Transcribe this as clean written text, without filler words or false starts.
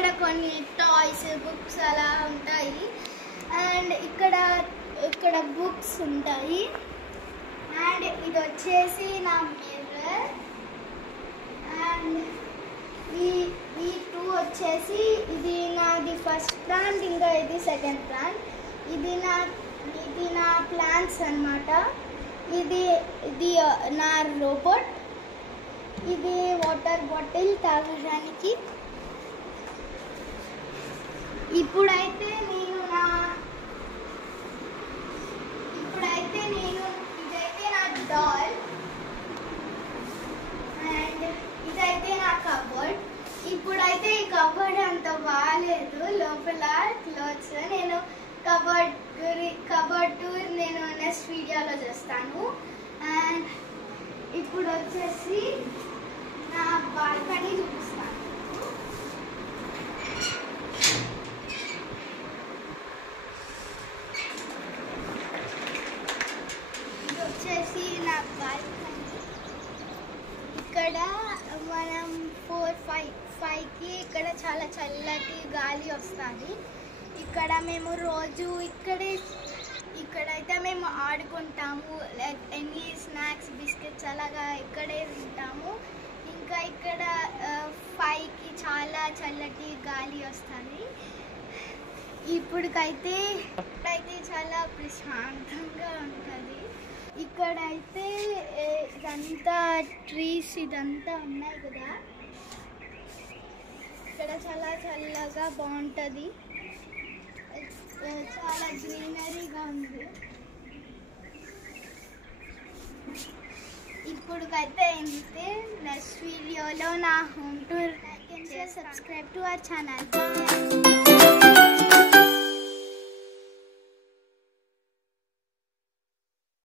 ఇక్కడ కొన్ని toys books అలా ఉంటాయి. అండ్ ఇక్కడ బుక్స్ ఉంటాయి. అండ్ ఇది వచ్చేసి నా మిర్రర్. అండ్ ఈ టూ వచ్చేసి ఇది నాది ఫస్ట్ ప్లాంట్, ఇంకా ఇది సెకండ్ ప్లాంట్. ఇది నా ప్లాంట్స్ అన్నమాట. ఇది నా రోబోట్. ఇది వాటర్ బాటిల్ తాగడానికి. ఇప్పుడైతే ఇదైతే నా డాల్. అండ్ ఇదైతే నా కబోర్డ్. ఇప్పుడైతే ఈ కబోర్డ్ అంత బాగాలేదు, లోపల క్లోత్స్. నేను కబోర్డ్ టూర్ నేను నెక్స్ట్ వీడియోలో చేస్తాను. అండ్ ఇప్పుడు వచ్చేసి నా బాల్కనీ చూపిస్తాను. ఇది వచ్చేసి నా బాల్కనీ. ఇక్కడ మనం 4-5కి ఇక్కడ చాలా చల్లటి గాలి వస్తుంది. ఇక్కడ మేము రోజు ఇక్కడైతే మేము ఆడుకుంటాము. లైక్ ఎనీ స్నాక్స్ బిస్కెట్స్ అలాగా ఇక్కడే తింటాము. ఇంకా ఇక్కడ 5కి చాలా చల్లటి గాలి వస్తుంది. ఇప్పుడైతే చాలా ప్రశాంతంగా ఉంటుంది. ఇక్కడైతే ఇదంతా ట్రీస్ ఇదంతా ఉన్నాయి కదా, ఇక్కడ చాలా చల్లగా బాగుంటుంది. చాలా గ్రీనరీగా ఉంది. ఇప్పుడుకైతే ఇంతే. నెక్స్ట్ వీడియోలో నా home tour. Like and share, subscribe to our channel.